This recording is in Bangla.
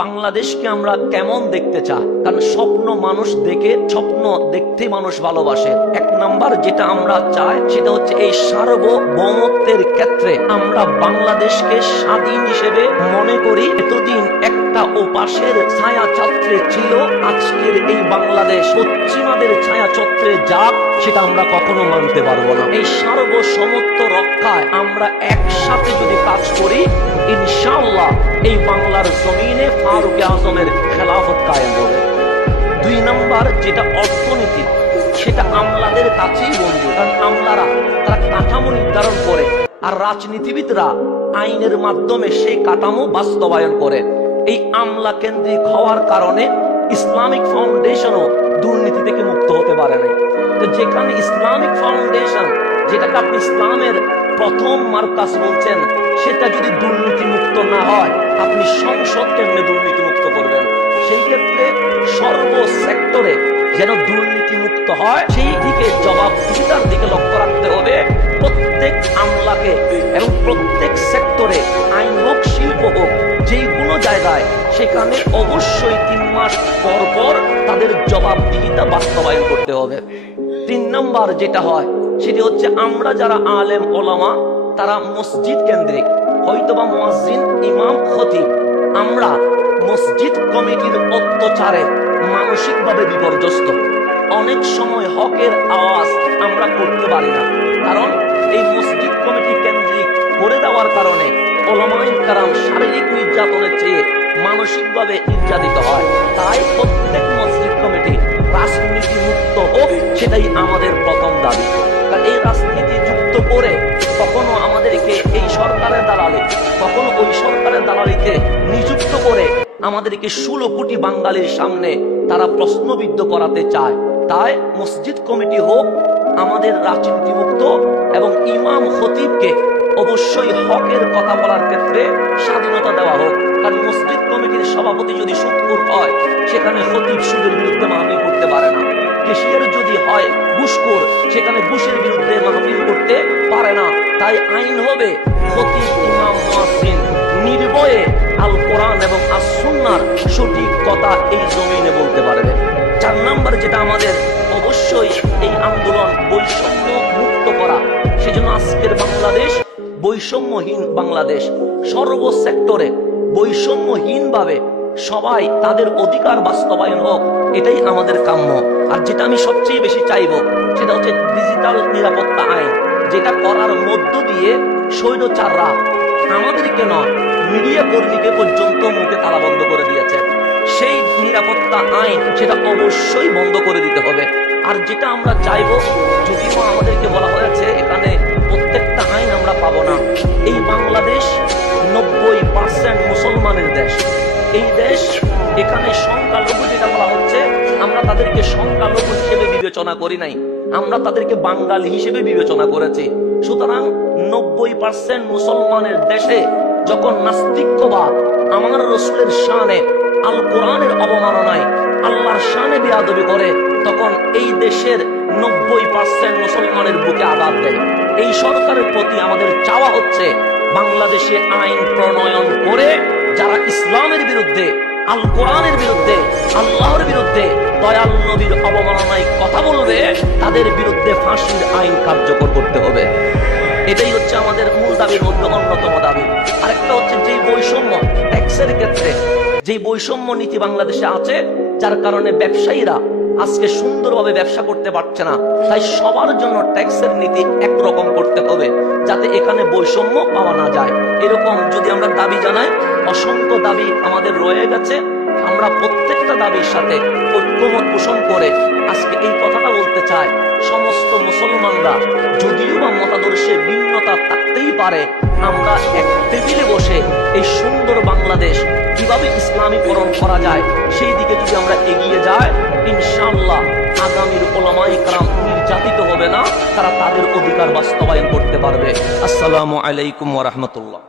বাংলাদেশকে আমরা কেমন দেখতে চাই? কারণ স্বপ্ন মানুষ দেখে, স্বপ্ন দেখতে মানুষ ভালোবাসে। এক নাম্বার যেটা আমরা চাই সেটা হচ্ছে এই সার্বভৌমত্বের ক্ষেত্রে আমরা বাংলাদেশকে স্বাধীন হিসেবে মনে করি। এতদিন একটা ওপাশের ছায়া ছত্রে ছিল, আজকের এই বাংলাদেশ পশ্চিমাদের ছায়া ছত্রে যাক, সেটা আমরা কখনো মানতে পারবো না। এই সার্বভৌমত্ব রক্ষায় আমরা একসাথে যদি কাজ করি, ইনশাআল্লাহ এই বাংলার জমিনে ফারুক আজমের খেলাফত কায়েম হবে। দুই নাম্বার যেটা অর্থনীতি, সেটা আমলাদের কাছেই বন্দী। কারণ আমলারা তারা কাঠামো নির্ধারণ করে, আর রাজনীতিবিদরা আইনের মাধ্যমে সেই কাঠামো বাস্তবায়ন করে। এই আমলা কেন্দ্রিক হওয়ার কারণে ইসলামিক ফাউন্ডেশনও দুর্নীতি থেকে মুক্ত হতে পারে নাই। তো যেখানে ইসলামিক ফাউন্ডেশন, যেটাকে আপনি ইসলামের প্রথম মার্কাজ বলছেন, সেটা যদি দুর্নীতি মুক্ত না হয়, আপনি সংসদ কেমনে দুর্নীতি মুক্ত করবেন? সেই ক্ষেত্রে সর্ব সেক্টরে যেন দুর্নীতি মুক্ত হয়, সেই দিকে জবাবদিহিতার দিকে লক্ষ্য রাখতে হবে প্রত্যেক আমলাকে। এবং প্রত্যেক সেক্টরে, আইন হোক, শিল্প হোক, যেই কোনো জায়গায়, সেখানে অবশ্যই 3 মাস পর পর তাদের জবাবদিহিতা বাস্তবায়ন করতে হবে। 3 নাম্বার যেটা হয় সেটি হচ্ছে আমরা যারা আলেম ওলামা, তারা মসজিদ কেন্দ্রিক, হয়তোবা মুয়াজ্জিন, ইমাম, খতিব, আমরা মসজিদ কমিটির অত্যাচারে মানসিকভাবে বিপর্যস্ত। অনেক সময় হকের আওয়াজ আমরা করতে পারি না, কারণ এই মসজিদ কমিটি কেন্দ্রিক করে দেওয়ার কারণে ওলামায়ে কেরাম শারীরিক নির্যাতনের চেয়ে মানসিকভাবে নির্যাতিত হয়। তাই প্রত্যেক মসজিদ কমিটি রাজনীতি মুক্ত হোক, সেটাই আমাদের প্রথম দাবি। কারণ এই রাজনীতি যুক্ত করে কখনো আমাদেরকে এই সরকারের দালালি, কখনো ওই সরকারের দালালিতে নিযুক্ত করে আমাদেরকে 16 কোটি বাঙালির সামনে তারা প্রশ্নবিদ্ধ করাতে চায়। তাই মসজিদ কমিটি হোক আমাদের রাজনীতি মুক্ত, এবং ইমাম খতিবকে অবশ্যই হকের কথা বলার ক্ষেত্রে স্বাধীনতা দেওয়া হোক। কারণ মসজিদ কমিটির সভাপতি যদি সুদখোর হয়, সেখানে খতিব সুদের বিরুদ্ধে মাহফিল করতে পারে না। কেশিয়ার যদি হয় ঘুষখোর, সেখানে ঘুষের বিরুদ্ধে মাহফিল করতে পারে না। তাই আইন হবে খতিব, ইমাম, মুয়াজ্জিন নির্ভয়ে আল কোরআন এবং আস সুন্নাহর সঠিক কথা এই জমিনে বলতে পারবে। 4 নাম্বার যেটা আমাদের অবশ্যই এই আন্দোলন বৈষম্য মুক্ত করা। সেজন্য আজকের বাংলাদেশ বৈষম্যহীন বাংলাদেশ। সর্ব সেক্টরে বৈষম্যহীন ভাবে সবাই তাদের অধিকার বাস্তবায়ন হোক, এটাই আমাদের কাম্য। আর যেটা আমি সবচেয়ে বেশি চাইব, সেটা হচ্ছে ডিজিটাল নিরাপত্তা আইন, যেটা করার মধ্য দিয়ে স্বৈরাচাররা আমাদেরকে নয়, মিডিয়া কর্মীকে পর্যন্ত মুখে তালা বন্ধ করে দিয়েছে। সেই নিরাপত্তা আইন সেটা অবশ্যই বন্ধ করে দিতে হবে। আর যেটা আমরা চাইব, যদিও আমাদেরকে বলা হয়েছে এখানে প্রত্যেকটা আইন আমরা পাবো না, এই বাংলাদেশ 90% মুসলমানের দেশ। এই দেশ, এখানে সংখ্যালঘু যেটা বলা হচ্ছে, আমরা তাদেরকে সংখ্যালঘু হিসেবে বিবেচনা করি নাই, আমরা তাদেরকে বাঙালি হিসেবে বিবেচনা করেছি। সুতরাং 90% মুসলমানের দেশে যখন নাস্তিক্যবাদ আমার রসুলের শানে, আল কোরআনের অবমাননায়, আল্লাহর শানে বেয়াদবি করে, তখন এই দেশের 90% মুসলমানের বুকে আঘাত দেয়। এই সরকারের প্রতি আমাদের চাওয়া হচ্ছে, বাংলাদেশে আইন প্রণয়ন করে যারা ইসলামের বিরুদ্ধে, আল কোরআনের বিরুদ্ধে, আল্লাহর বিরুদ্ধে, দয়াল নবীর অবমাননায় কথা বলবে, তাদের বিরুদ্ধে ফাঁসির আইন কার্যকর করতে হবে। এটাই হচ্ছে আমাদের মূল দাবির মধ্যে অন্যতম দাবি। আরেকটা হচ্ছে যেই বৈষম্য ট্যাক্সের ক্ষেত্রে, যেই বৈষম্য নীতি বাংলাদেশে আছে, যার কারণে ব্যবসায়ীরা আজকে সুন্দরভাবে ব্যবসা করতে পারছে না। তাই সবার জন্য ট্যাক্সের নীতি একরকম করতে হবে, যাতে এখানে বৈষম্য পাওয়া না যায়। এরকম যদি আমরা দাবি জানাই, অসংখ্য দাবি আমাদের রয়ে গেছে। আমরা প্রত্যেকটা দাবির সাথে ঐক্যমত পোষণ করে আজকে এই কথাটা বলতে চাই, সমস্ত মুসলমানরা যদিও বা মতাদর্শে ভিন্নতা থাকতেই পারে, আমরা এক টেবিলে বসে এই সুন্দর বাংলাদেশ কিভাবে ইসলামীকরণ করা যায়, সেই দিকে যদি আমরা এগিয়ে যাই, ইনশাআল্লাহ আগামীর ওলামায়ে কেরাম নির্যাতিত হবে না, তারা তাদের অধিকার বাস্তবায়ন করতে পারবে। আসসালামু আলাইকুম ওয়া রাহমাতুল্লাহ।